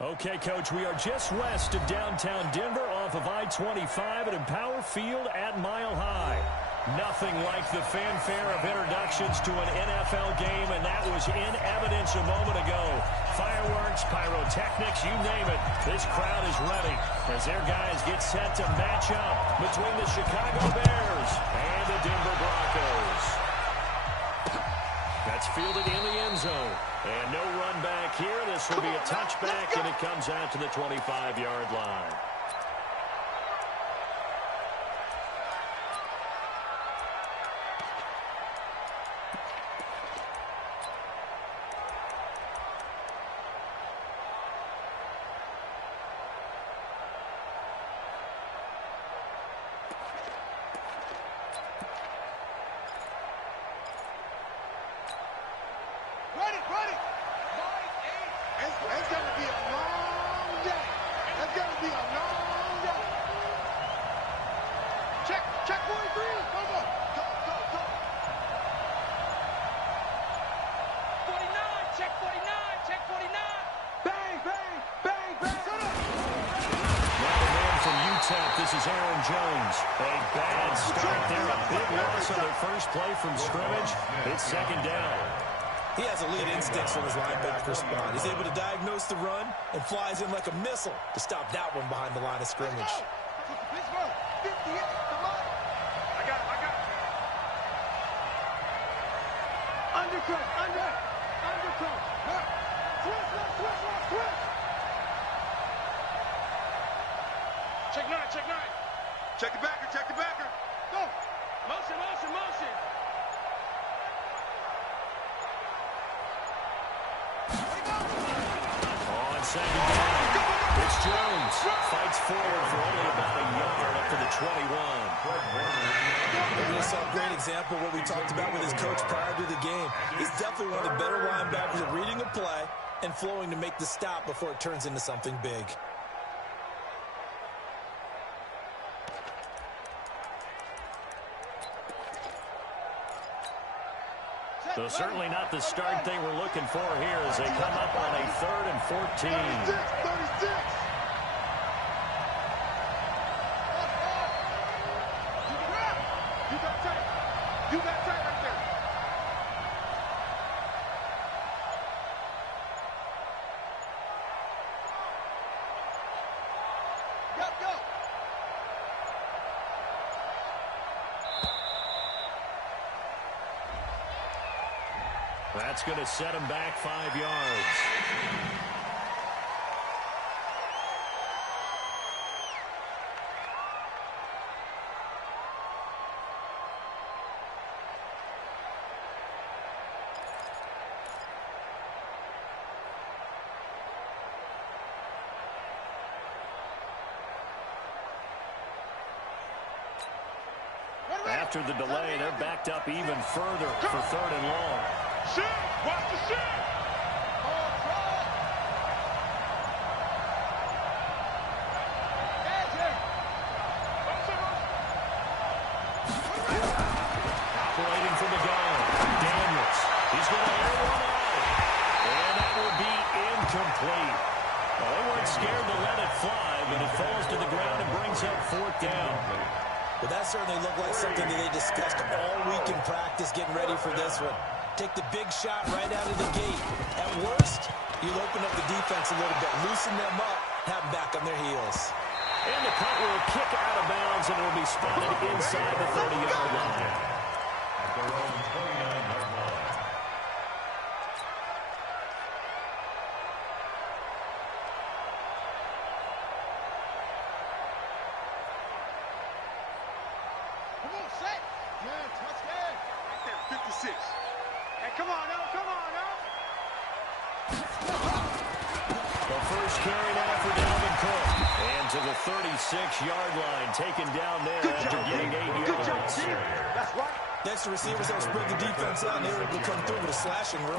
Okay, Coach, we are just west of downtown Denver off of I-25 at Empower Field at Mile High. Nothing like the fanfare of introductions to an NFL game, and that was in evidence a moment ago. Fireworks, pyrotechnics, you name it. This crowd is ready as their guys get set to match up between the Chicago Bears and the Denver Broncos. That's fielded in the end zone. And no run back here. This will be a touchback, and it comes out to the 25-yard line. It's going to be a long day. It's going to be a long day. Check 43. Go. 49, check 49. Bang. Shut up. Now the man from UTEP, this is Aaron Jones. A bad start there. A big loss on their first play from scrimmage. It's second down. He has elite instincts from his linebacker spot. He's able to diagnose the run and flies in like a missile to stop that one behind the line of scrimmage. Pittsburgh, 58, come on. I got it. Undercut. Switch. Check nine. Check the backer. Go. Motion. On second down, it's Jones. Fights forward for only about a yard up to the 21. We just saw a great example of what we talked about with his coach prior to the game. He's definitely one of the better linebackers at reading a play and flowing to make the stop before it turns into something big. So certainly not the start they were looking for here as they come up on a 3rd and 14. 36. You got tight right there. Go. That's going to set him back 5 yards. After the delay, they're backed up even further for 3rd and long. Watch the shit! Operating from the gun, Daniels. He's going to air one out. And that will be incomplete. Well, they weren't scared to let it fly, but it falls to the ground and brings up 4th down. But that certainly looked like something that they discussed all week in practice getting ready for this one. Take the big shot right out of the gate. At worst, you'll open up the defense a little bit, loosen them up, have them back on their heels. And the punt will kick out of bounds, and it will be spotted inside the 30-yard line. At their own 29-yard line. Come on, set. Man, touchdown. Right there, 56. Hey, come on, now. The first carry now for Dalvin Cook. And to the 36-yard line, taken down there after getting 8 yards. That's right. Next, the receivers will spread the defense out, and they're able to come through with a slash and run.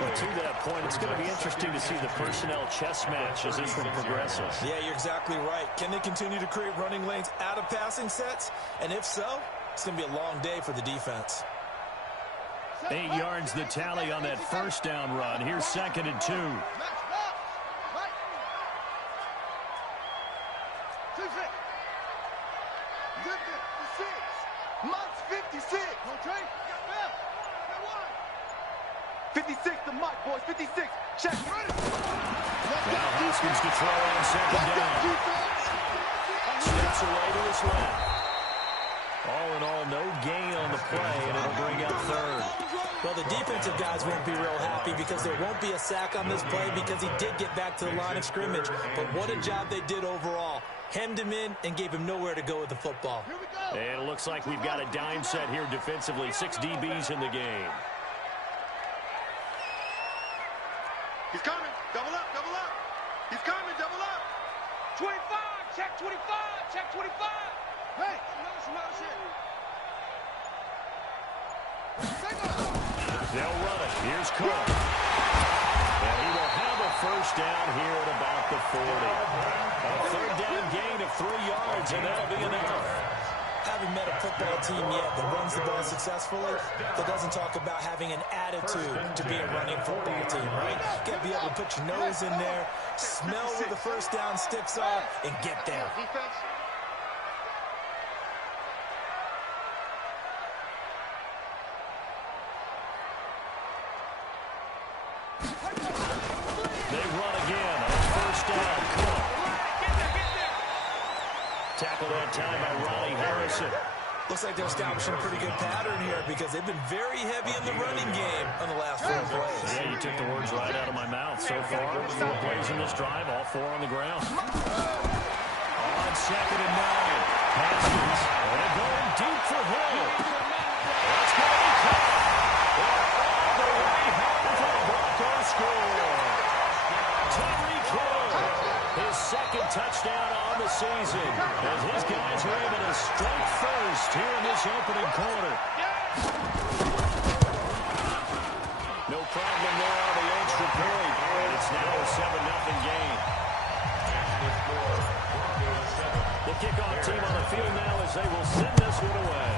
Well, to that point, it's going to be interesting to see the personnel chess match as this one progresses. Yeah, you're exactly right. Can they continue to create running lanes out of passing sets? And if so, it's going to be a long day for the defense. 8 yards the tally on that first down run. Here's 2nd and 2. 56, the mic, boys. 56. Check. Now Haskins to throw on second down. Steps away to his left. All in all, no gain on the play, and it'll bring up third. Well, the defensive guys won't be real happy because there won't be a sack on this play because he did get back to the line of scrimmage. But what a job they did overall. Hemmed him in and gave him nowhere to go with the football. And it looks like we've got a dime set here defensively. 6 DBs in the game. He's coming. Double up, double up. He's coming, double up. 25, check 25, check 25. Hey. They'll run it. Here's Cook. And he will have a first down here at about the 40. A third down gain of 3 yards, and that'll be enough. Haven't met a football team yet that runs the ball successfully, that doesn't talk about having an attitude to be a running football team, right? You got to be able to put your nose in there, smell where the first down sticks are, and get there. Defense. They run again on first down. Cook. Tackled that time by Ronnie Harrison. Looks like they're establishing a pretty good pattern here because they've been very heavy in the running game on the last 4 plays. Yeah, you took the words right out of my mouth. So far, 4 plays in this drive, all 4 on the ground. On second and 9, Haskins. And going deep for Hill. That's going to be caught. All the way home for the Broncos score. Tyreek Hill, his second touchdown on the season, as his guys are able to strike first here in this opening quarter. No problem there on the extra point, and it's now a 7-0 game. The kickoff team on the field now as they will send this one away.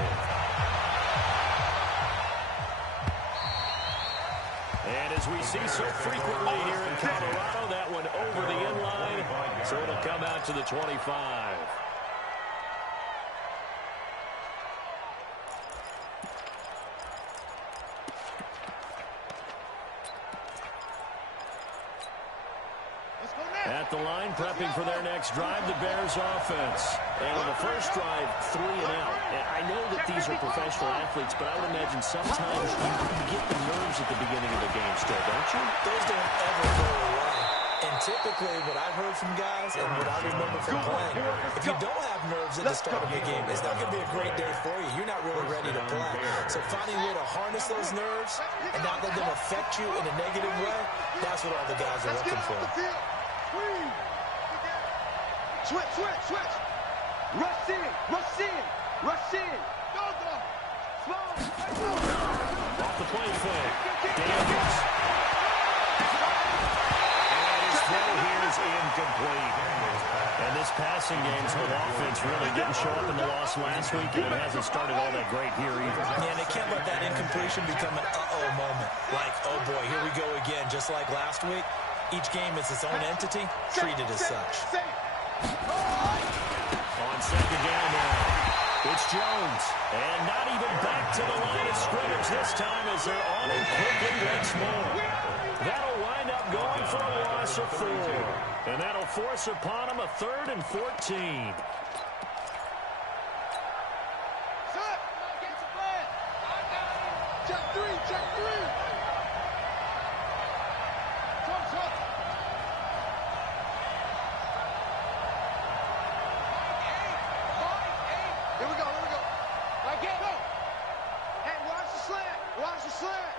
And as we see so frequently here in Colorado, that one over the inline, so it'll come out to the 25. At the line, prepping for their next drive, the Bears offense. And on the first drive, 3 and out. And I know that these are professional athletes, but I would imagine sometimes you get the nerves at the beginning of the game still, don't you? Those don't ever go away. And typically, what I've heard from guys and what I remember from playing, if you don't have nerves at the start of the game, it's not going to be a great day for you. You're not really ready to play. So finding a way to harness those nerves and not let them affect you in a negative way, that's what all the guys are looking for. Switch, switch, switch. Rush in, rush in, rush in. Go, go. Slow. Off the play fake. Daniels. And his throw here is incomplete. And this passing game's whole offense really didn't show up in the loss last week, and it hasn't started all that great here either. Yeah, and they can't let that incompletion become an uh-oh moment. Like, oh boy, here we go again. Just like last week, each game is its own entity, treated as such. On second down now, it's Jones. And not even back to the line of scrimmage this time as they're on him quickly once more. That'll wind up going for a loss of 4. And that'll force upon him a 3rd and 14. Check 3, check 3. Here we go, here we go. Right, get go. Hey, watch the slant. Watch the slant.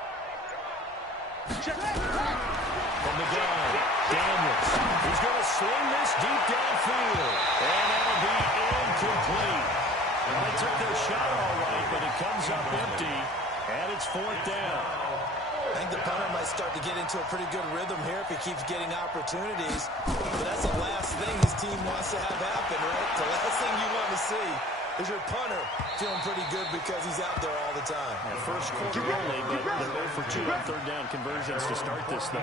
Check. From the gun, Daniels. He's going to sling this deep downfield. And that'll be incomplete. Well, they took their shot all right, but it comes up empty. And it's 4th down. I think the punter might start to get into a pretty good rhythm here if he keeps getting opportunities. But that's the last thing his team wants to have happen, right? The last thing you want to see is your punter feeling pretty good because he's out there all the time. Yeah, first quarter only, but they're 0 for 2 on 3rd down conversions to start this thing.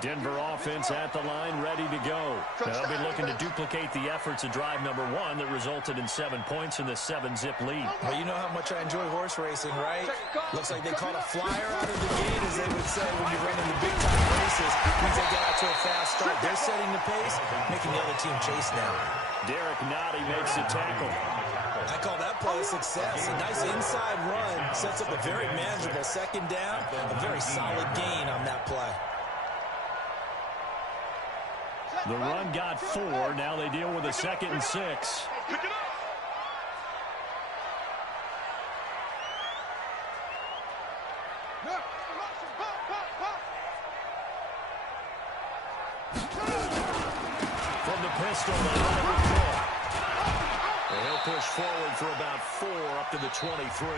Denver offense at the line, ready to go. They'll be looking to duplicate the efforts of drive number 1 that resulted in 7 points in the 7-zip lead. Well, you know how much I enjoy horse racing, right? Looks like they caught a flyer out of the gate, as they would say when you're running the big-time races. Means they got out to a fast start. They're setting the pace, making the other team chase now. Derek Nottie makes the tackle. I call that play a success. A nice inside run sets up a very manageable second down. A very solid gain on that play. The run got 4. Now they deal with a 2nd and 6. From the pistol, they run it with Cook. And he'll push forward for about 4 up to the 23.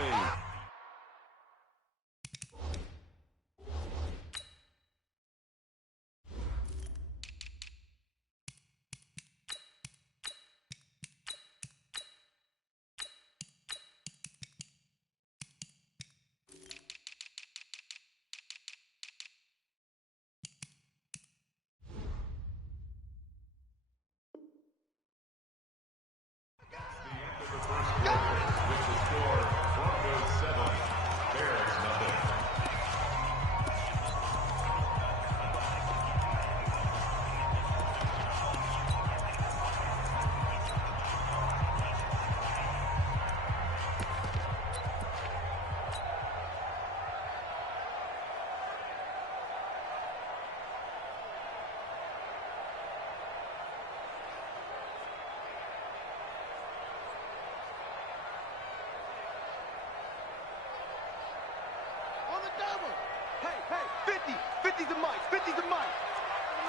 Hey, 50. 50's the mic. 50's the mic.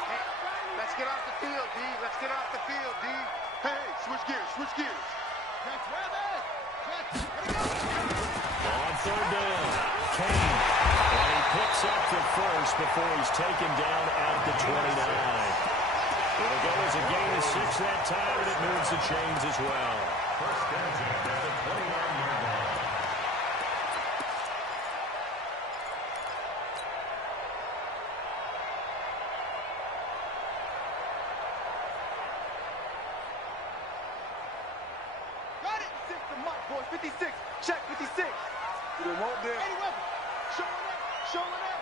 Hey, let's get off the field, D. Let's get off the field, D. Hey, switch gears. Switch gears. That's right, On 3rd down, Kane. And he picks up the first before he's taken down at the 29. It'll go as a gain of 6 that time, and it moves the chains as well. First down at the 29-yard line. Got it. 6 the mic, boys. 56. Check 56. You don't want that. 80 weapons. Showing up. Showing up.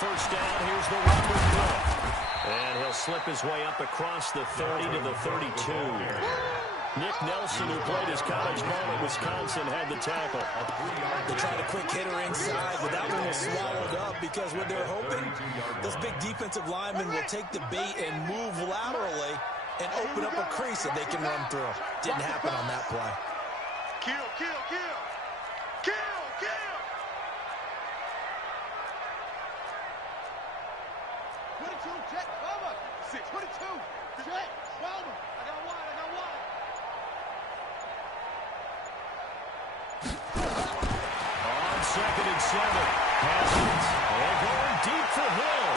First down, here's the run with Cook. And he'll slip his way up across the 30 to the 32. Nick Nelson, who played his college ball at Wisconsin, had the tackle. They tried a quick hitter inside, but that one was swallowed up because what they're hoping, those big defensive linemen will take the bait and move laterally and open up a crease that they can run through. Didn't happen on that play. Kill, kill, kill. Kill, kill. 22, check, Bubba. 6, 22, check, Bubba. I got one, I got one. On 2nd and 7, passes. And going deep for Hill.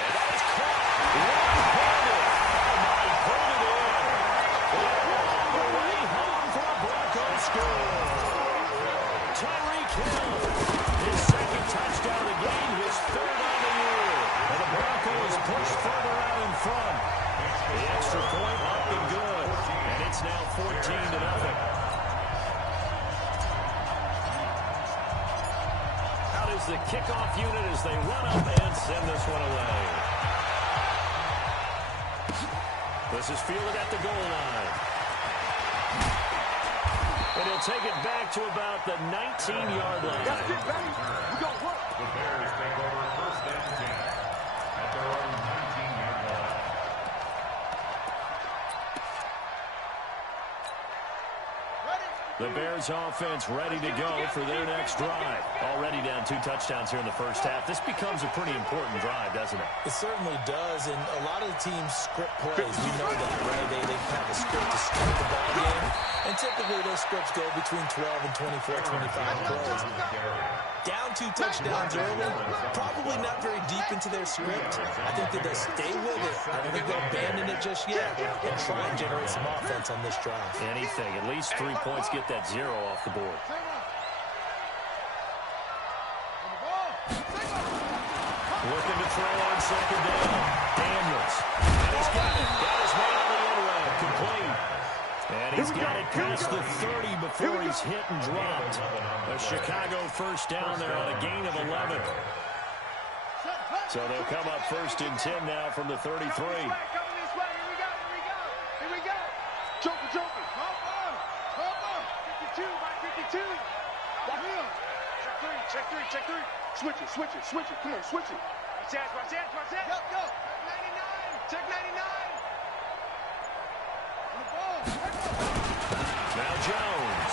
And that is caught. One-handed. And he pulled it in. On the way home for a Broncos score. Tyreek Hill, his 2nd touchdown of the game, his 3rd on the year. And the Broncos push further out in front. The extra point up and good. And it's now 14-0. Out is the kickoff unit as they run up and send this one away. This is fielded at the goal line. And he'll take it back to about the 19-yard line. That's it, baby. We got work. The Bears take over first and 10 at their own 19-yard line. The Bears offense ready to go for their next drive. Already down 2 touchdowns here in the first half. This becomes a pretty important drive, doesn't it? It certainly does, and a lot of the teams script plays. We know that, right? They have a script to start the ball game, and typically those scripts go between 12 and 24, 25 plays. Down 2 touchdowns early, probably not very deep into their script. I think that they'll stay with it. I don't think they'll abandon it just yet and try and generate some offense on this drive. Anything. At least 3 points, get that 0 off the board. Looking to throw on second down. Daniels. And he's got it. Got his man on the end route. Complete. And he's got it past the 30 before he's hit and dropped. A Chicago first down there on a gain of 11. So they'll come up first and 10 now from the 33. Here we go. Joker. Hop on. 52, Mike, 52. Check three. Switch it. Come on, switch it. Watch that. Go. 99. Check 99. Now Jones.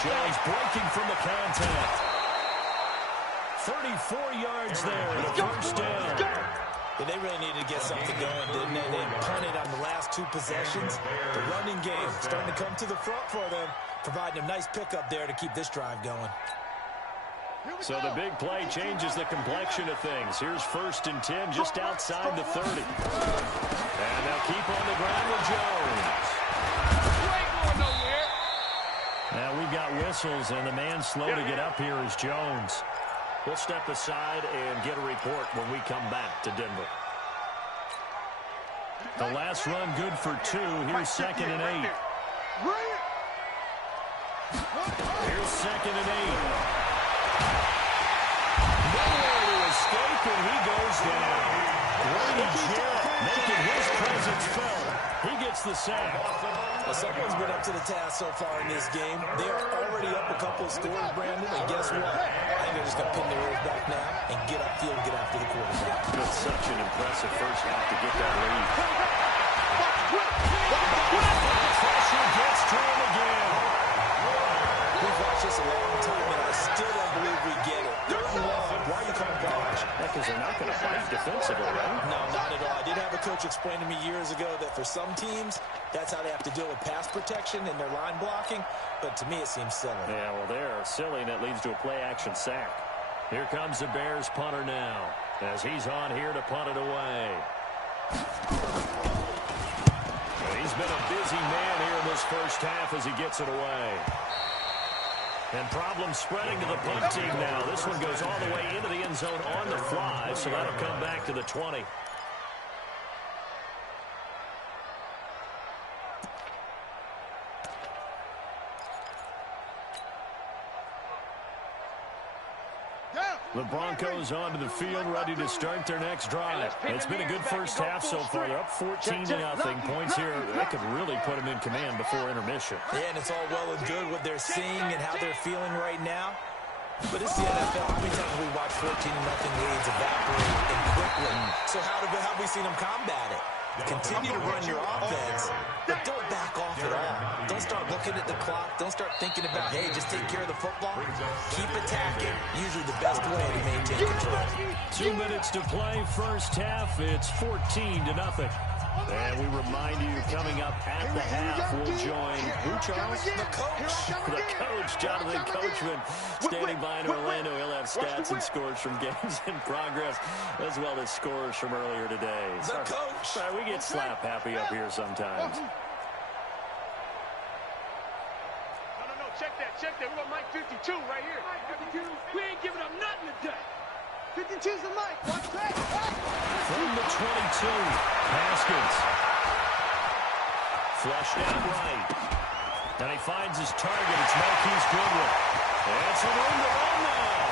Jones breaking from the contact. 34 yards there, and a first down. Yeah, they really needed to get something going, didn't they? They punted on the last two possessions. The running game starting to come to the front for them, providing a nice pickup there to keep this drive going. So the big play changes the complexion of things. Here's first and 10 just outside the 30. And they'll keep on the ground with Jones. Now we've got whistles, and the man slow to get up here is Jones. We'll step aside and get a report when we come back to Denver. The last run good for 2. Here's second and 8. Here's second and 8. Nowhere to escape, and he goes down. Brady Jarrett making his presence felt. He gets the sack. Well, someone's been up to the task so far in this game. They are already up a couple of scores, Brandon, and guess what? I think they're just going to pin their ears back now and get upfield and get after the quarterback. But such an impressive first half to get that lead. Pressure gets to him again. We've watched this a long time, and I still don't believe we get it. Third and long. Why are you calling garbage? Because they're not going to fight defensively, right? No, not at all. I did have a coach explain to me years ago that for some teams, that's how they have to deal with pass protection and their line blocking. But to me, it seems silly. Yeah, well, they're silly, and it leads to a play-action sack. Here comes the Bears punter now, as he's on here to punt it away. And he's been a busy man here in this first half as he gets it away. And problems spreading to the punt team now. This one goes all the way into the end zone on the fly, so that'll come back to the 20. The Broncos onto the field, ready to start their next drive. It's been a good first half so far. They're up 14-0. Points here, that could really put them in command before intermission. Yeah, and it's all well and good what they're seeing and how they're feeling right now. But it's the NFL. How many times have we watched 14-0 leads evaporate and quickly? So how have we seen them combat it? Continue to run your offense, but don't back off at all. Don't start looking at the clock. Don't start thinking about, hey, just take care of the football. Keep attacking. Usually the best way to maintain control. 2 minutes to play, first half. It's 14-0. And we remind you, coming up at the half, we'll join who, Charles? The coach. The coach, Jonathan Coachman, standing by in Orlando. He'll have stats and scores from games in progress, as well as scores from earlier today. The coach. Sorry, we get slap happy up here sometimes. No, check that. We got Mike 52 right here. Mike 52. We ain't giving up nothing today. 52's the mic. Watch that. From the 22, Haskins. Flushed out right. And he finds his target. It's Marquise Goodwin. And some room to run now.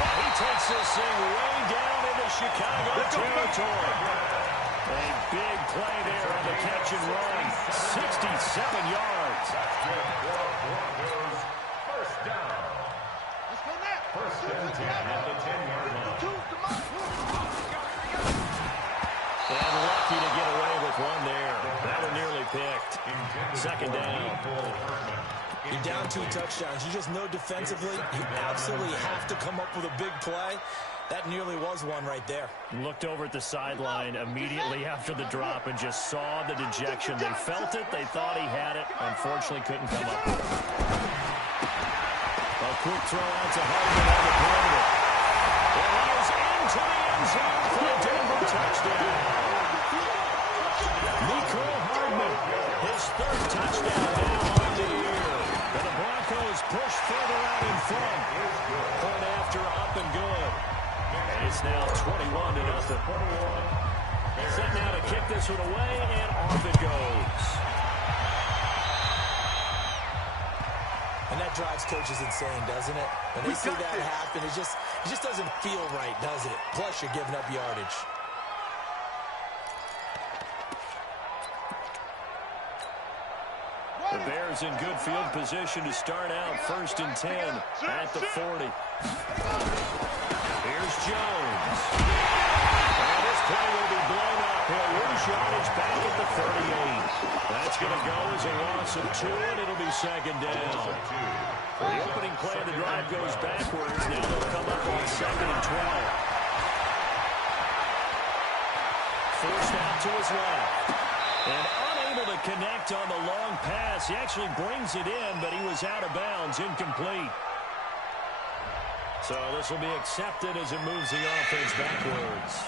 Well, he takes this thing way down into Chicago territory. A big play there on the catch and run. 67 yards. First down. Let's go now. First and 10 at the 10-yard line. And lucky to get away with one there. That one nearly picked. Second down. You're down 2 touchdowns. You just know defensively, you absolutely have to come up with a big play. That nearly was one right there. Looked over at the sideline immediately after the drop and just saw the dejection. They felt it. They thought he had it. Unfortunately, couldn't come up with it. A quick throw out to Hardman on the perimeter. And he is into the end zone for a Denver touchdown. Mecole Hardman, his 3rd touchdown now on the year. And the Broncos is pushed further out in front. Point after up and good. And it's now 21-0. Set now to kick this one away, and off it goes. And that drives coaches insane, doesn't it? When they see that happen, it just doesn't feel right, does it? Plus, you're giving up yardage. The Bears in good field position to start out 1st and 10 at the 40. Here's Jones. And this play will be blown up. He'll lose yardage back at the 38. That's going to go as a loss of 2, and it'll be 2nd down. The opening play of the drive goes backwards. Now they'll come up on 2nd and 12. Forced out to his left. And unable to connect on the long pass. He actually brings it in, but he was out of bounds, incomplete. So this will be accepted as it moves the offense backwards.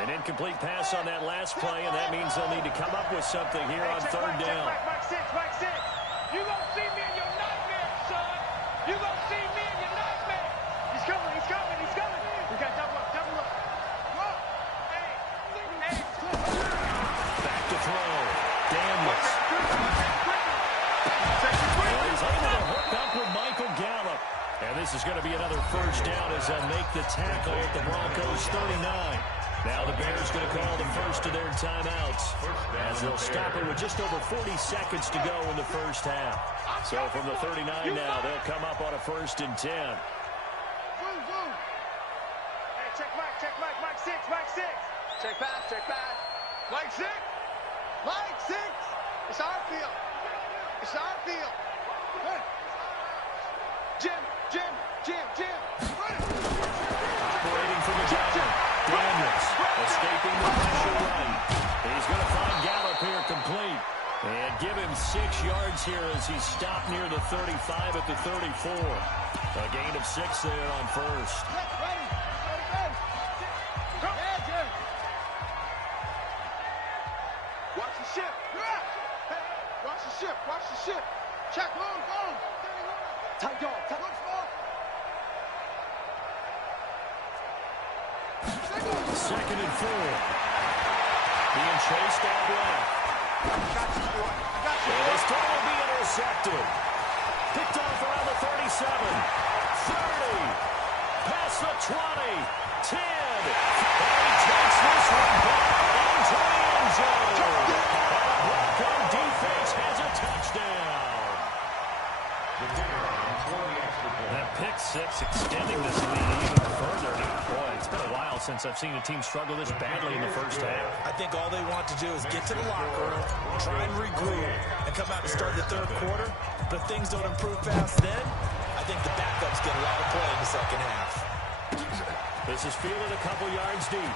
An incomplete pass on that last play, and that means they'll need to come up with something here on 3rd down. Mike 6. You gonna see me in your nightmare, son. You gonna see me in your nightmare. He's coming. We got double up. Back to throw. Daniels. And he's able to hook up with Michael Gallup. And this is going to be another 1st down as they'll make the tackle at the Broncos 39. Now the Bears going to call the first of their timeouts as they'll stop it with just over 40 seconds to go in the 1st half. So from the 39 now, they'll come up on a 1st and 10. Check Mike 6. Check pass. Mike 6. It's our field. Hey. Jim. Operating from the gun. Daniels escaping the pressure right. He's going to find Gallup here complete. And give him 6 yards here as he's stopped near the 35 at the 34. A gain of 6 there on 1st. Watch the ship. Check, boom. Tight dog. Second and 4. Being chased out left. And this time will be intercepted. Picked off around the 37. 30. Past the 20. 10. And he takes this one back into the end zone. And the Bronco defense has a touchdown. That pick 6 extending this lead even further. Boy, it's been a while since I've seen a team struggle this badly in the 1st half. I think all they want to do is get to the locker room, try and regroup, and come out and start the 3rd quarter. But if things don't improve fast then, I think the backups get a lot of play in the 2nd half. This is fielded a couple yards deep.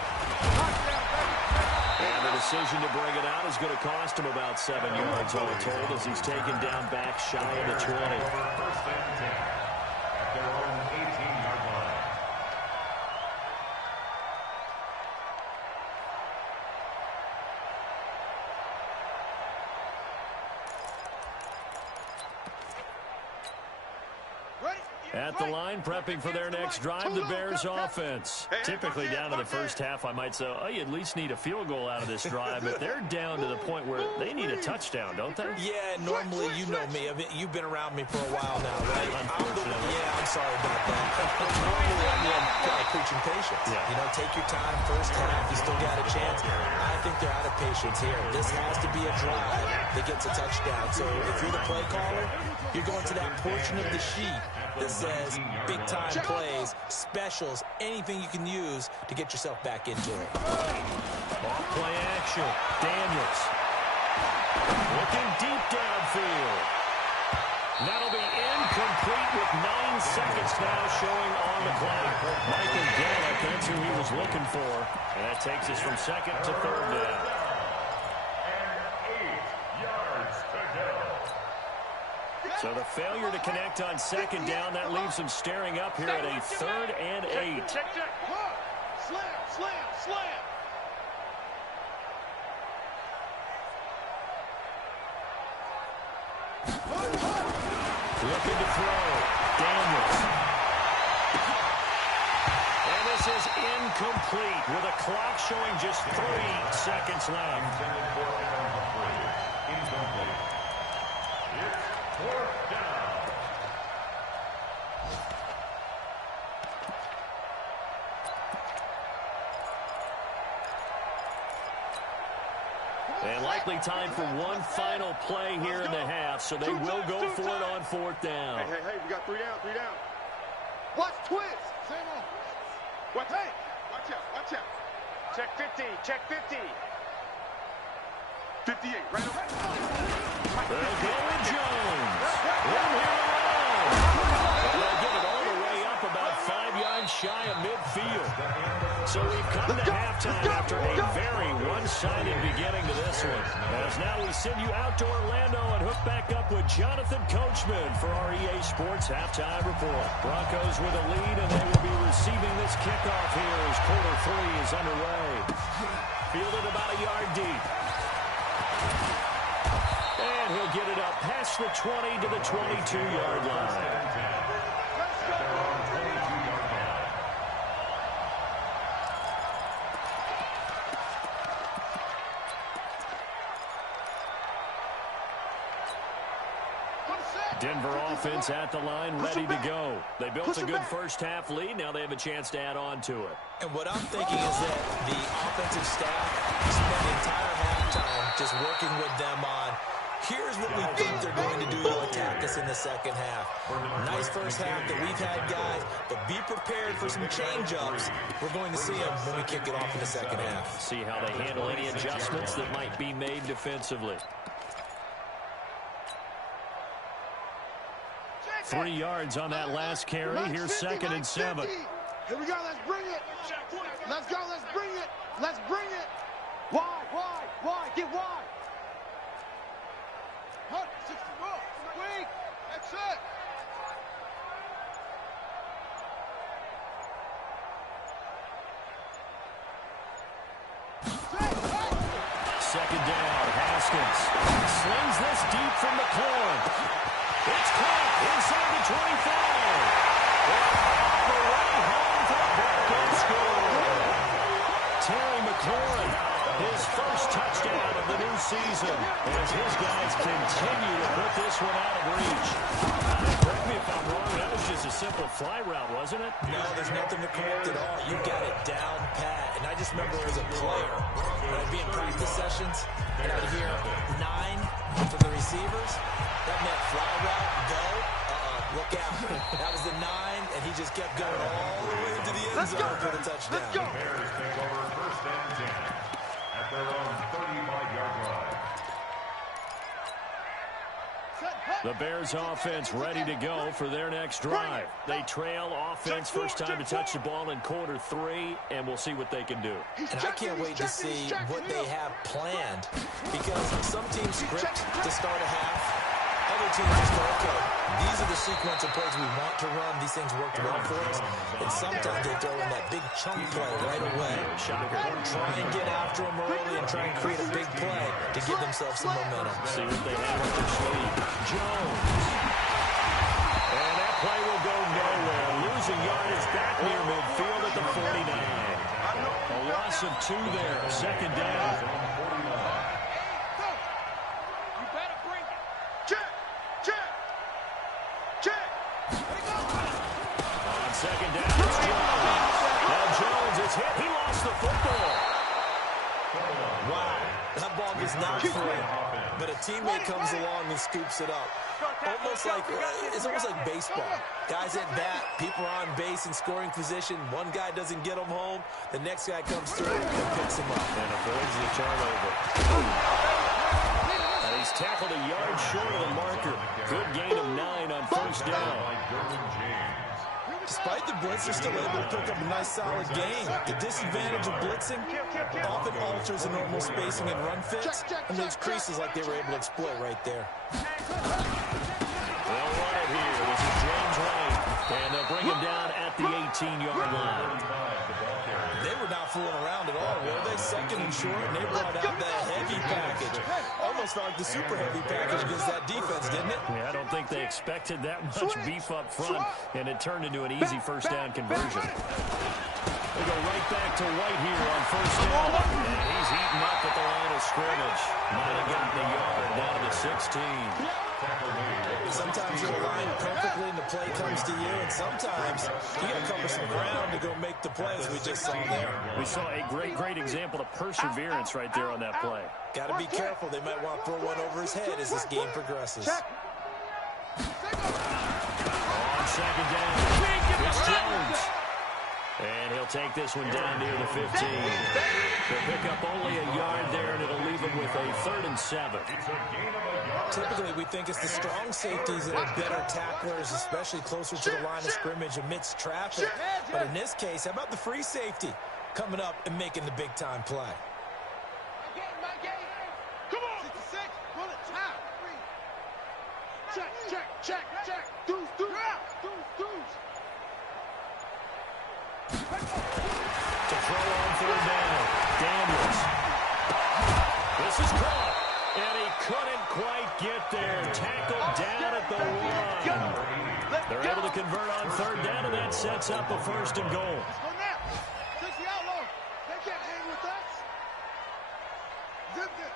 And the decision to bring it out is going to cost him about 7 yards all told as he's taken down back shy of the 20. 1st and 10 at their own 18-yard line. At the line, prepping for their next drive, the Bears offense. Typically down to the 1st half, I might say, oh, you at least need a field goal out of this drive, but they're down to the point where they need a touchdown, don't they? Yeah, normally, you know me. You've been around me for a while now, right? I'm sorry about that. Normally, I'm the one preaching patience. Yeah. You know, take your time, 1st half, you still got a chance. I think they're out of patience here. This has to be a drive that gets a touchdown. So if you're the play caller, you're going to that portion of the sheet that says big-time plays, specials, anything you can use to get yourself back into it. Off play action. Daniels. Looking deep downfield. That'll be incomplete with 9 seconds now showing on the clock. Michael Gallup, that's who he was looking for. And that takes us from 2nd to 3rd down. So the failure to connect on 2nd down, that leaves him staring up here at a 3rd and 8. Check. Slam. Looking to throw. Daniels. And this is incomplete with a clock showing just 3 seconds left. Intended for incomplete. Incomplete. It's fourth down. And likely time for one final play here in the half, so they will go for it on fourth down. Hey, we got 3 down, 3 down. Watch twist. Watch, hey, watch out. Check 50, check 50. 58, right away. They'll go with Jones. One here to roll. They'll get it all the way up about 5 yards shy of midfield. So we've come to halftime after a very one-sided beginning to this one. As now we send you out to Orlando and hook back up with Jonathan Coachman for our EA Sports Halftime Report. Broncos with a lead, and they will be receiving this kickoff here as quarter 3 is underway. Fielded about a yard deep. And he'll get it up past the 20 to the 22-yard line. Denver offense at the line, ready to go. They built a good first-half lead. Now they have a chance to add on to it. And what I'm thinking is that the offensive staff spent the entire halftime just working with them on, here's what we think they're going to do to attack us in the second half. Nice first half that we've had, guys, but be prepared for some change-ups. We're going to see them when we kick it off in the second half. See how they handle any adjustments that might be made defensively. 3 yards on that last carry. Here's 2nd and 7. Here we go. Let's bring it. Let's go. Let's bring it. Let's bring it. Wide. Get wide. 160 more. Weak. That's it. Second down. Haskins slings this deep from the corner. It's caught inside the 25. All the way home for a back-end score. Terry McLaurin, his first touchdown of the new season, as his guys continue to put this one out of reach. Correct me if I'm wrong, that was just a simple fly route, wasn't it? No, there's nothing to correct at all. You got it down pat. And I just remember as a player, when I'd be in practice sessions, and I'd hear 9 from the receivers. That meant fly route, go, look out. That was the 9, and he just kept going all the way into the end zone for the touchdown. The Bears take over first and 10 at their own 35-yard line. The Bears offense ready to go for their next drive. They trail offense first time to touch the ball in quarter 3, and we'll see what they can do. And I can't wait to see what they have planned, because some teams script to start a half. Other teams just go, okay, these are the sequence of plays we want to run. These things worked well for us. And sometimes they throw in that big chunk play right away. Shocker. Try and get after them early and try and create a big play to give themselves some momentum. See what they have up their sleeve. Jones. And that play will go nowhere. Losing yardage back near midfield at the 49. A loss of 2 there. Second down. Second down, it's Jones. Now Jones is hit. He lost the football. Wow. That ball gets knocked free, but a teammate comes along and scoops it up. It's almost like baseball. Guys at bat, people are on base in scoring position. One guy doesn't get him home. The next guy comes through and picks him up. And avoids the turnover. And he's tackled a yard short of the marker. Good gain of 9 on first down. Despite the blitz, they're still able to pick up a nice, solid gain. The disadvantage of blitzing often alters the normal spacing and run fits and leaves creases like they were able to exploit right there. They'll run it here. This is James White. And they'll bring him down at the 18-yard line. They were now not fooling around at all, were they? Second and short, and they brought out the heavy package. Almost like the super heavy package against that defense, didn't it? Yeah, I don't think they expected that much beef up front, and it turned into an easy first down conversion. They go right back to White here on first down. And he's eaten up at the line of scrimmage. Might have gotten a yard down to the 16. Sometimes you're aligned perfectly and the play comes to you, and sometimes you got to cover some ground to go make the play, as we just saw there. We saw a great example of perseverance right there on that play. Got to be careful. They might want to throw one over his head as this game progresses. On second down, it's Jones. And he'll take this one down near the 15. They'll pick up only a yard there, and it'll leave them with a 3rd and 7. Typically, we think it's the strong safeties that are better tacklers, especially closer to the line of scrimmage amidst traffic. But in this case, how about the free safety coming up and making the big-time play? Come on. 66, run it, time. Check. Deuce. To throw on 3rd down. Daniels. This is caught. And he couldn't quite get there. Tackled down at the 1. They're able to convert on 3rd down, and that sets up a 1st and goal. Let's go now. 60 outlaw. They can't hang with us. Zip it.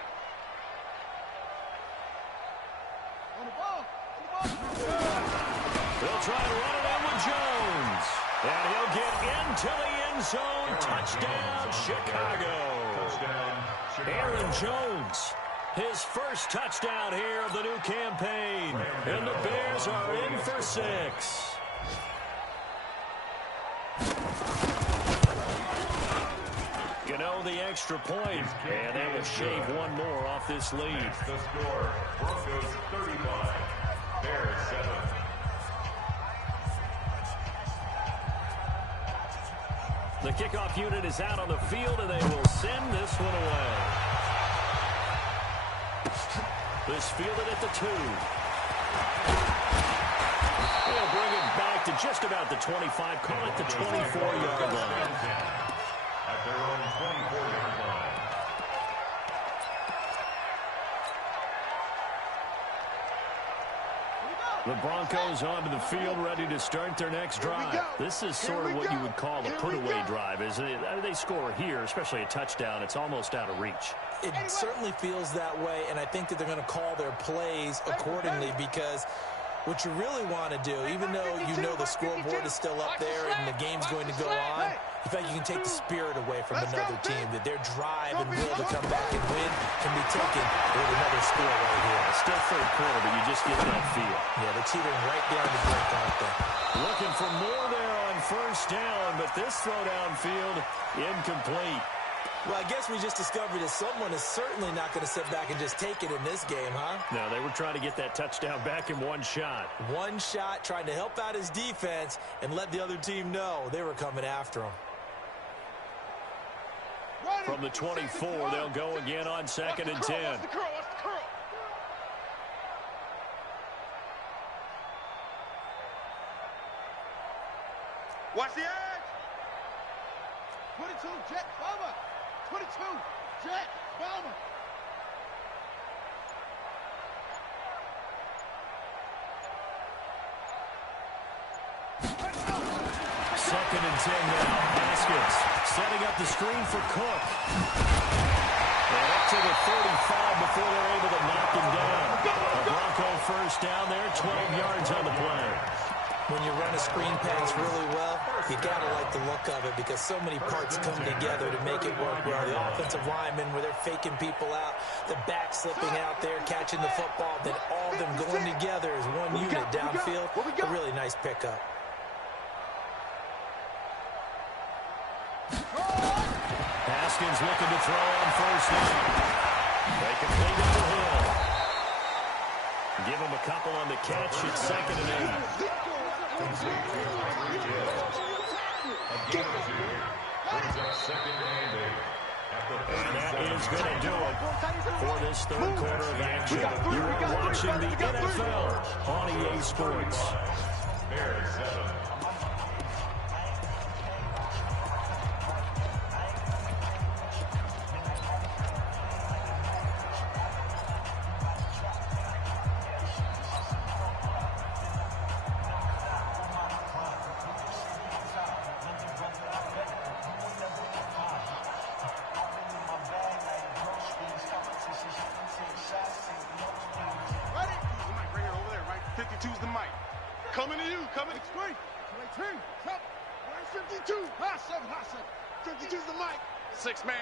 On the ball. They'll try to run it in with Jones. And he'll get into the end zone. Touchdown, Chicago. Aaron Jones, his first touchdown here of the new campaign. And the Bears are in for 6. Gano the extra point. And they will shave one more off this lead. The score, Broncos 35, Bears 7. The kickoff unit is out on the field, and they will send this one away. This fielded at the 2. They'll bring it back to just about the 25, call it the 24-yard line. At their own 24-yard line. The Broncos onto the field, ready to start their next drive. This is sort of what you would call a put-away drive, isn't it? I mean, they score here, especially a touchdown. It's almost out of reach. It certainly feels that way, and I think that they're going to call their plays accordingly, because what you really want to do, even though you know the scoreboard is still up there and the game's going to go on, in fact, you can take the spirit away from another team, that their drive and will to come back and win can be taken with another score right here. Still 3rd quarter, but you just get that feel. Yeah, they're teetering right down the break, aren't they? Looking for more there on 1st down, but this throw downfield incomplete. Well, I guess we just discovered that someone is certainly not going to sit back and just take it in this game, huh? No, they were trying to get that touchdown back in one shot. One shot, trying to help out his defense and let the other team know they were coming after him. From the 24, they'll go again on 2nd and 10. Watch the edge. 22, Jet Bama. 22, Jet Bama. Second and 10 now. Haskins setting up the screen for Cook. And up to the 35 before they're able to knock him down. A Bronco first down there, 12 yards on the play. When you run a screen pass really well, you got to like the look of it, because so many parts come together to make it work well. The offensive linemen, where they're faking people out, the back slipping out there, catching the football, then all of them going together as one unit downfield. A really nice pickup. Haskins looking to throw on 1st down. They complete it to Hill. Give him a couple on the catch at 2nd and 8. A gain of 2. Brings up 2nd and 8. And that is going to do it for this 3rd quarter of action. You are watching the NFL on EA Sports. Bears 7. 52's the mic. Coming to you, coming. Straight. 52. Hassan. 52's the mic. 6 man.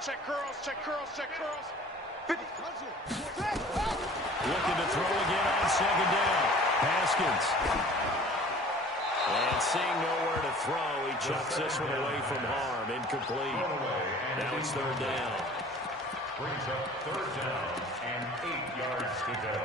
Check curls, check curls, check curls. 50. Looking to throw again on second down. Haskins. And seeing nowhere to throw, he chucks this one away from harm. Incomplete. Now it's third down. Brings up third down and 8 yards to go.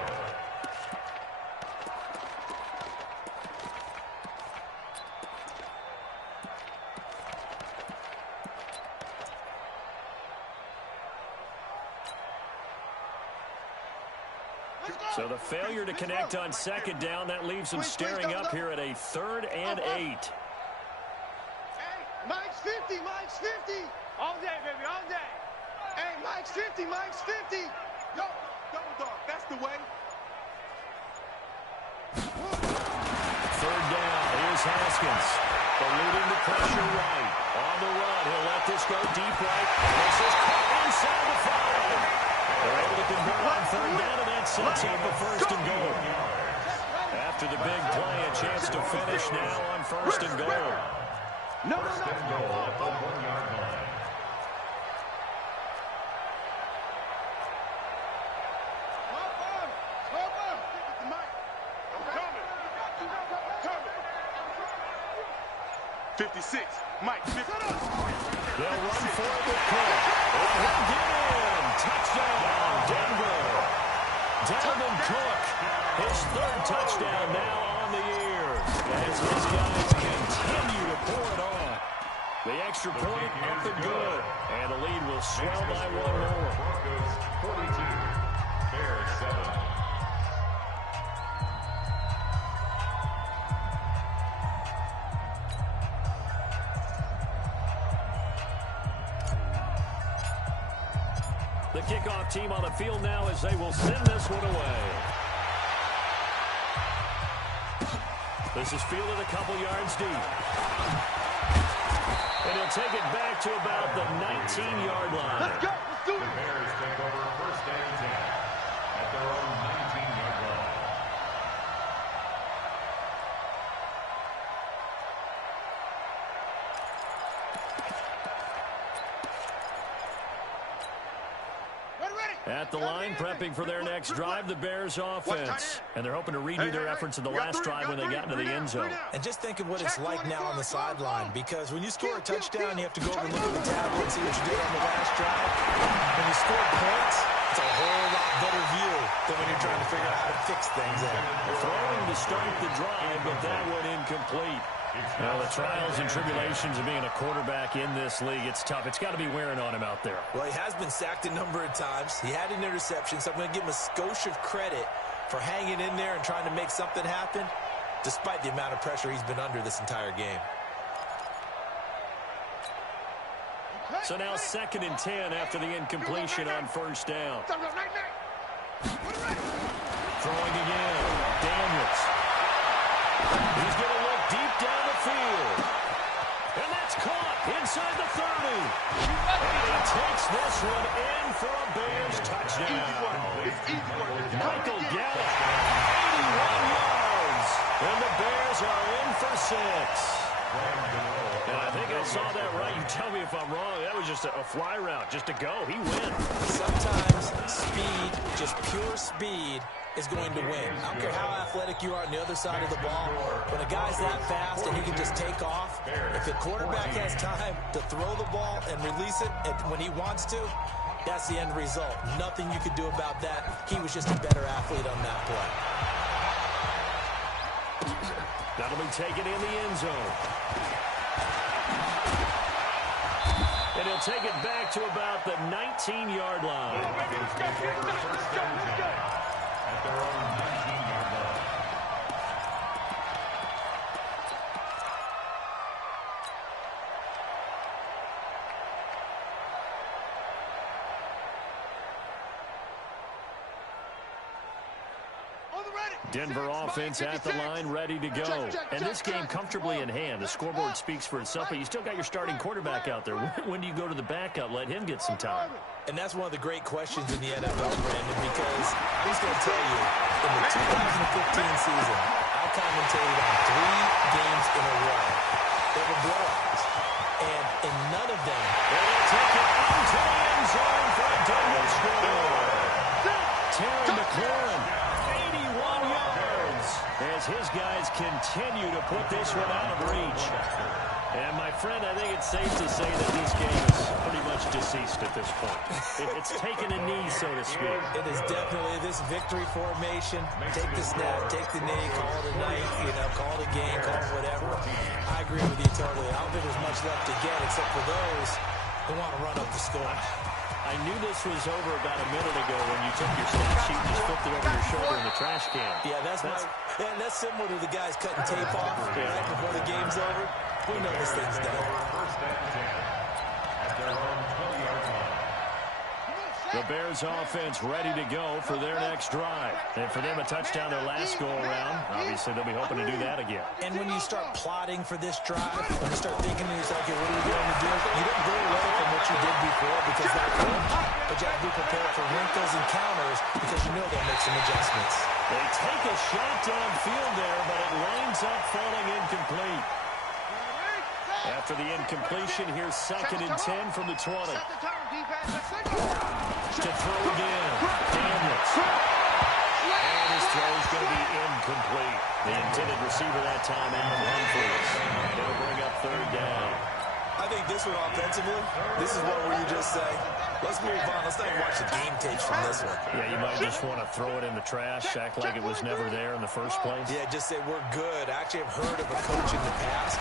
So the failure to connect on second down, that leaves them staring up here at a 3rd and 8. Hey, Mike's 50, Mike's 50. All day, baby, all day. Hey, Mike's 50, Mike's 50. Yo, double dog, that's the way. 3rd down, here's Haskins. Eluding the pressure right. On the run, he'll let this go deep right. This is caught inside the 5. They're able to convert on 3rd down, and that sets up the 1st and goal. After the big play, a chance to finish now on 1st and goal. First and goal at the 1-yard line. I'm coming. 56, Mike, 50. They'll run for it with Cook. He'll get in. Touchdown, Denver. Dalvin Cook, his 3rd touchdown now on the year. As his guys continue to pour it on. The extra point up and good. And the lead will swell by 1 more. Broncos 42, Bears 7. The kickoff team on the field now as they will send this one away. This is fielded a couple yards deep. And he'll take it back to about the 19-yard line. Let's go, let's do The it. Bears take over 1st and 10 at their own 19-yard line. At the line, prepping for their next drive, the Bears offense. And they're hoping to redo their efforts in the last drive when they got into the end zone. And just think of what it's like now on the sideline, because when you score a touchdown, you have to go over and look at the tablet and see what you did on the last drive. When you score points, it's a whole lot better view than when you're trying to figure out how to fix things out. Throwing to start the drive, but that one incomplete. Now, the trials and tribulations of being a quarterback in this league, it's tough. It's got to be wearing on him out there. Well, he has been sacked a number of times. He had an interception, so I'm going to give him a skosh of credit for hanging in there and trying to make something happen, despite the amount of pressure he's been under this entire game. So now 2nd and 10 after the incompletion on 1st down. Throwing again. Daniels. He's going to look deep down the field. And that's caught inside the 30. And he takes this one in for a Bears touchdown. It's easy work. Michael Gallup, 81 yards. And the Bears are in for 6. And I think I saw that right. You tell me if I'm wrong. That was just a fly route, just to go. He wins. Sometimes speed, just pure speed, is going to win. I don't care how athletic you are on the other side of the ball. When a guy's that fast and he can just take off, if the quarterback has time to throw the ball and release it when he wants to, that's the end result. Nothing you could do about that. He was just a better athlete on that play. That'll be taken in the end zone. And he'll take it back to about the 19-yard line. At their own 19-yard line. On the Denver offense at the line, ready to go. And this game comfortably in hand. The scoreboard speaks for itself, but you still got your starting quarterback out there. When do you go to the backup? Let him get some time. And that's one of the great questions in the NFL, Brandon, because I'm just going to tell you, in the 2015 season, I commentated on 3 games in a row. They were blowouts. And in none of them, they're going to take it into the end zone for a Denver score. Terry McLaurin, 81 yards, as his guys continue to put this one out of reach. And, my friend, I think it's safe to say that this game is pretty much deceased at this point. It's taken a knee, so to speak. It is definitely this victory formation. Take the snap, take the knee, call it a night, call it a game, call it whatever. I agree with you totally. I don't think there's much left to get except for those who want to run up the score. I knew this was over about a minute ago when you took your stat sheet and just flipped it over your shoulder in the trash can. Yeah, that's similar to the guys cutting tape off right before the game's over. We know this thing's done. The Bears offense ready to go for their next drive. And for them, a touchdown their last go-around. Obviously, they'll be hoping to do that again. And when you start plotting for this drive, when you start thinking to yourself, okay, what are we going to do? You don't go away from what you did before because that worked. But you have to be prepared for wrinkles and counters because you know they'll make some adjustments. They take a shot downfield there, but it winds up falling incomplete. After the incompletion, here's 2nd and 10 from the 20. To throw again. Daniels. And his throw is going to be incomplete. The intended receiver that time, Adam Humphries. They'll bring up 3rd down. I think this one offensively, this is one where you just say, let's move on. Let's not even watch the game tapes from this one. Yeah, you might just want to throw it in the trash, act like it was never there in the first place. Yeah, just say we're good. I actually have heard of a coach in the past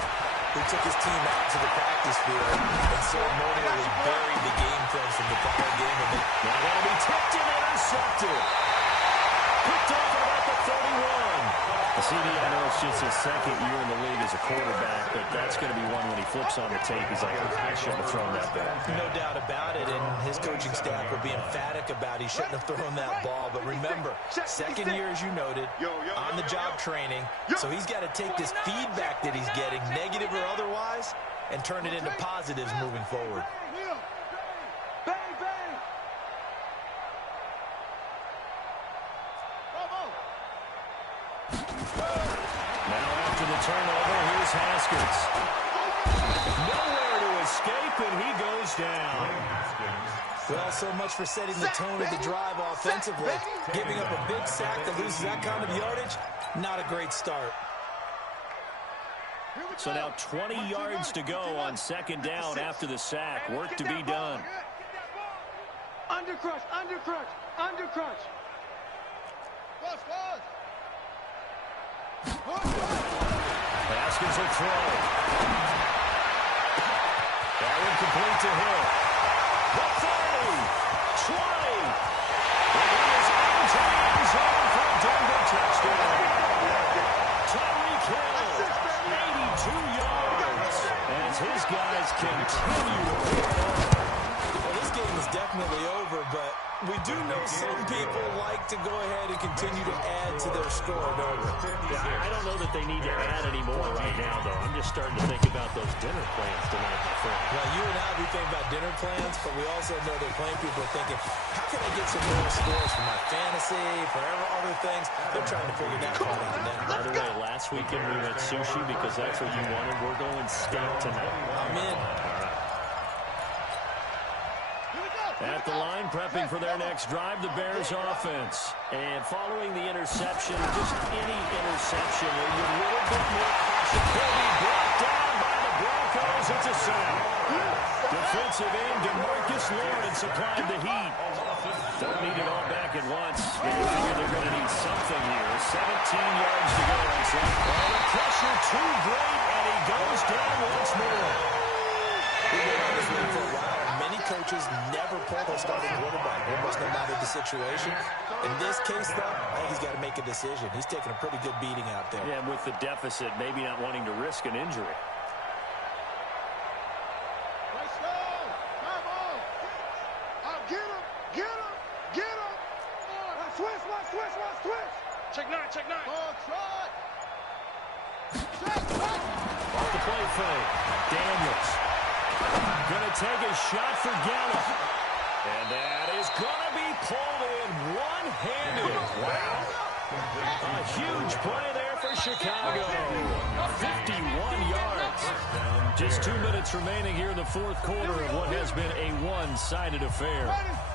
who took his team out to the practice field and ceremonially buried the game film from the prior game. And now that'll be tipped and intercepted. Picked off at about the 31. The CD, I know it's just his 2nd year in the league as a quarterback, but that's going to be one when he flips on the tape. He's like, I shouldn't have thrown that ball. No doubt about it, and his coaching staff will be emphatic about he shouldn't have thrown that ball. But remember, 2nd year, as you noted, on-the-job training, so he's got to take this feedback that he's getting, negative or otherwise, and turn it into positives moving forward. Turnover, here's Haskins. Nowhere to escape, and he goes down. Well, so much for setting the tone of the drive offensively. Giving up a big sack that loses that kind of yardage, not a great start. So now 20 yards to go on 2nd down after the sack. Work to be done. Undercrush, undercrush, undercrush. Haskins will throw. Ball incomplete to Hill. The 30, 20. And he is into the end zone for a Denver touchdown. Tyreek Hill, 82 yards. As his guys continue to put it on. Well, this game is definitely over, but we do know some people like to go ahead and continue to add to their score, don't we? Yeah, I don't know that they need to add any more right now, though. I'm just starting to think about those dinner plans tonight, my friend. Well, you and I, we think about dinner plans, but we also know they're playing people are thinking, how can I get some more scores for my fantasy, for other things? They're trying to figure that part out now. By the way, last weekend we went sushi because that's what you wanted. We're going steak tonight. I'm in. At the line, prepping for their next drive, the Bears offense. And following the interception, just any interception, where you're a little bit more cautious. Will be brought down by the Broncos. It's a sack. Defensive end, DeMarcus Lawrence applied the heat. Don't need it all back at once. They figure they're going to need something here. 17 yards to go on second. Oh, the pressure too great, and he goes down once more. We've been on this league for a while. Many coaches never pull their starting quarterback, almost no matter the situation. In this case, though, I think he's got to make a decision. He's taking a pretty good beating out there. Yeah, with the deficit, maybe not wanting to risk an injury. Let's go! Come on! Get him! Get him! Get him! Switch! Check 9! check nine. Off the play fake. Daniels. Gonna take a shot for Gallup. And that is gonna be pulled in one-handed. Wow. A huge play there for Chicago. 51 yards. Just 2 minutes remaining here in the fourth quarter of what has been a one-sided affair.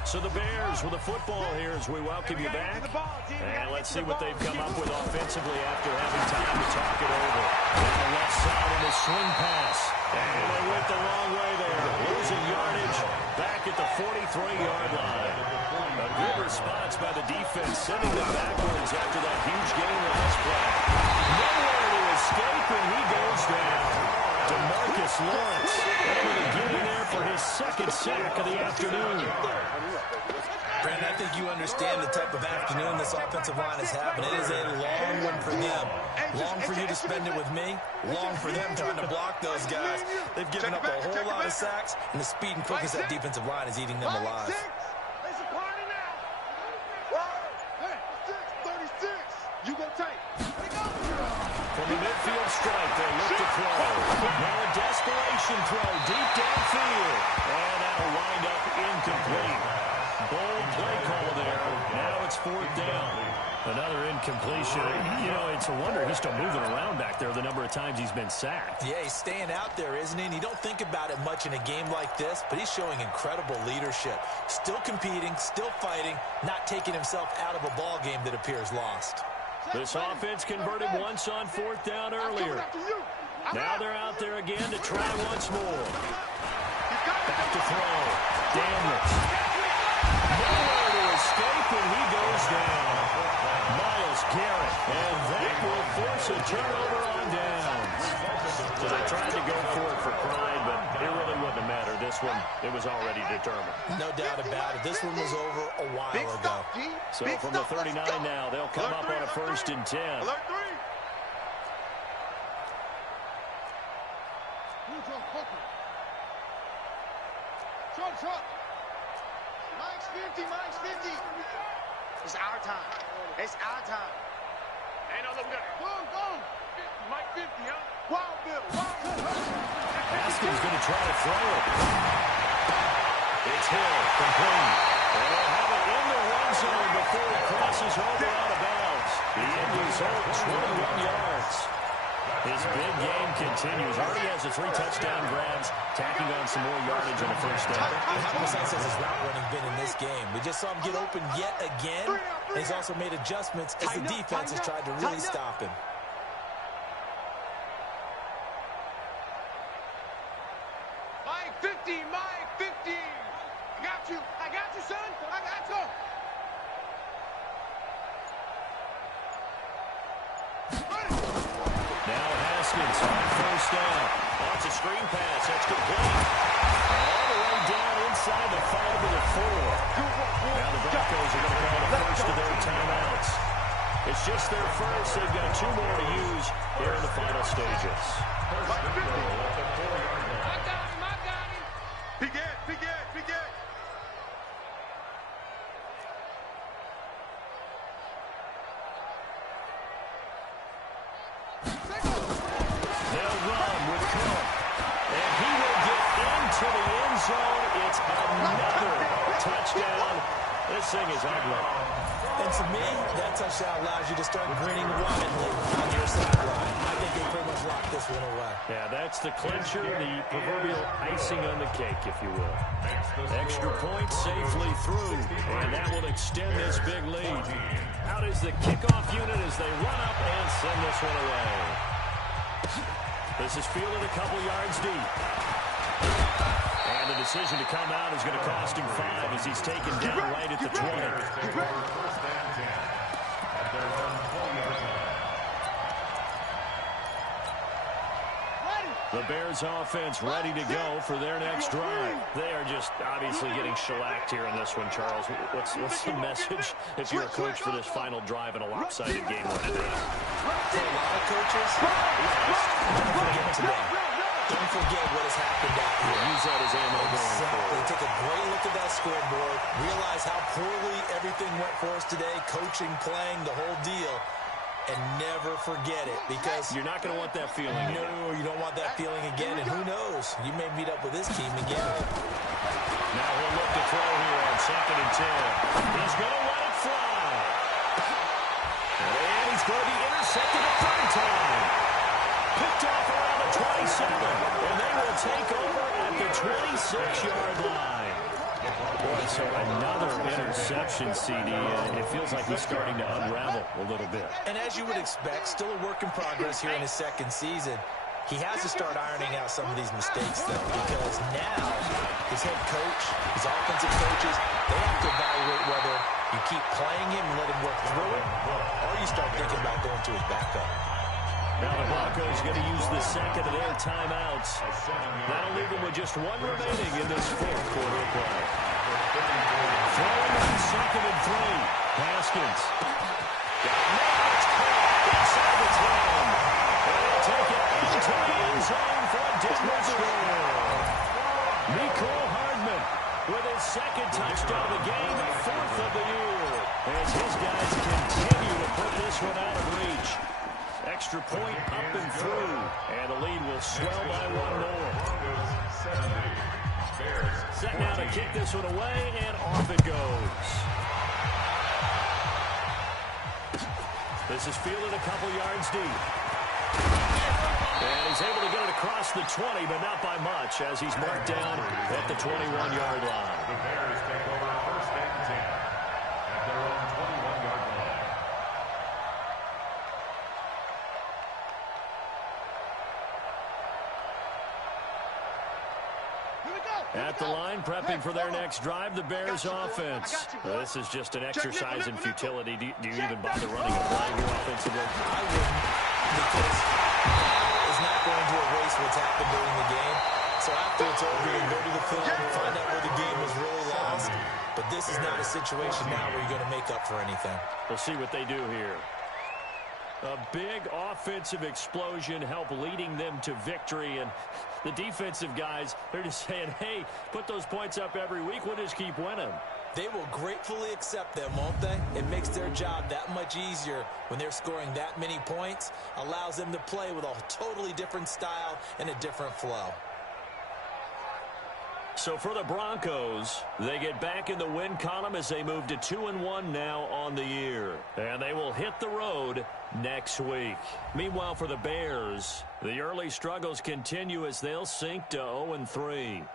So the Bears with the football here as we welcome you back. And let's see what they've come up with offensively after having time to talk it over. Down the left side in the swing pass. And they went the wrong way there. Losing yardage back at the 43-yard line. A good response by the defense, sending them backwards after that huge gain last play. Nowhere to escape, and he goes down. DeMarcus Lawrence able to get in there for his second sack of the afternoon. Brandon, I think you understand the type of afternoon this offensive line is having. It is a long one for them. Long for you to spend it with me. Long for them trying to block those guys. They've given up a whole lot of sacks, and the speed and quickness of that defensive line is eating them alive. From the midfield strike, they look to throw. Now a desperation throw deep downfield. And that'll wind up incomplete. Bold play call there. Now it's fourth down. Another incompletion. You know, it's a wonder he's still moving around back there the number of times he's been sacked. Yeah, he's staying out there, isn't he? And you don't think about it much in a game like this, but he's showing incredible leadership. Still competing, still fighting, not taking himself out of a ball game that appears lost. This offense converted once on fourth down earlier. Now they're out there again to try once more. Back to throw. Daniels. Nowhere to escape, and he goes down. Myles Garrett. And that will force a turnover on downs. So they tried to go for it for pride, but it really wouldn't have mattered. This one, it was already determined. No doubt about it. This one was over a while ago. So from the 39 now, they'll come up on a 1st and 10. Mike's 50, Mike's 50. It's our time. It's our time. Ain't no look good. Go. Mike 50, huh? Wild Bill. Haskins going to try to throw it. It's Hill, complete. And they'll have it in the one zone before he crosses over out of bounds. The end result, 21 yards. His big game continues. Already has the 3 touchdown grabs, tacking on some more yardage on the first down. How besides has his route running been in this game? We just saw him get open yet again, and he's also made adjustments as the defense has tried to really stop him. Mike 50, Mike 50. I got you, son. I got you. Now Haskins on first down. That's a screen pass. That's complete. All the way down inside the 5 to the 4. Now the Broncos are going to call the first of their timeouts. It's just their first. They've got 2 more to use here in the final stages. I got him. Big Ed. They'll run with Cook. And he will get into the end zone. It's another touchdown. This thing is ugly. And to me, that touchdown allows you to start grinning widely on your sideline. I think they pretty much locked this one away. Yeah, that's the clincher, the proverbial icing on the cake, if you will. Extra point safely through, and that will extend this big lead. Out is the kickoff unit as they run up and send this one away. This is fielded a couple yards deep. And the decision to come out is going to cost him 5 as he's taken down right at the 20. The Bears offense ready to go for their next drive. They are just obviously getting shellacked here in this one, Charles. What's the message if you're a coach for this final drive in a lopsided game like this? For a lot of coaches, don't forget today. Don't forget what has happened out here. Use that as ammo going forward. Take a great look at that scoreboard. Realize how poorly everything went for us today. Coaching, playing, the whole deal. and never forget it, because you're not going to want that feeling again. No, you don't want that feeling again, and who knows? You may meet up with this team again. Now he'll look to throw here on 2nd and 10. He's going to let it fly. And he's going to be intercepted a third time. Picked off around the 27, and they will take over at the 26-yard line. Boy, so another interception, CD. It feels like he's starting to unravel a little bit. And as you would expect, still a work in progress here in his second season. He has to start ironing out some of these mistakes, though, because now his head coach, his offensive coaches, they have to evaluate whether you keep playing him and let him work through it, or you start thinking about going to his backup. Now the Broncos going to use the second of their timeouts. That'll leave them with just one remaining in this fourth quarter of play. Throwing on 2nd and 3. Haskins. It's caught inside the 10. And they'll take it into the end zone for a Denver score. Mecole Hardman with his second touchdown of the game, 4th of the year. As his guys continue to put this one out of reach. Extra point up and through, and the lead will swell by one more. Set now to kick this one away, and off it goes. This is fielded a couple yards deep. And he's able to get it across the 20, but not by much, as he's marked down at the 21-yard line. The Bears take over 1st and 10 at their own 21-yard line. At the line, prepping for their next drive, the Bears offense. This is just an exercise in futility. Do you even bother running a play here offensively? I wouldn't, because now is not going to erase what's happened during the game. So after it's over, you go to the film and find out where the game was really lost. But this is not a situation now where you're going to make up for anything. We'll see what they do here. A big offensive explosion helped leading them to victory, and the defensive guys, they're just saying, hey, put those points up every week, we'll just keep winning. They will gratefully accept them, won't they? It makes their job that much easier when they're scoring that many points, allows them to play with a totally different style and a different flow. So for the Broncos, they get back in the win column as they move to 2-1 now on the year. And they will hit the road next week. Meanwhile, for the Bears, the early struggles continue as they'll sink to 0-3.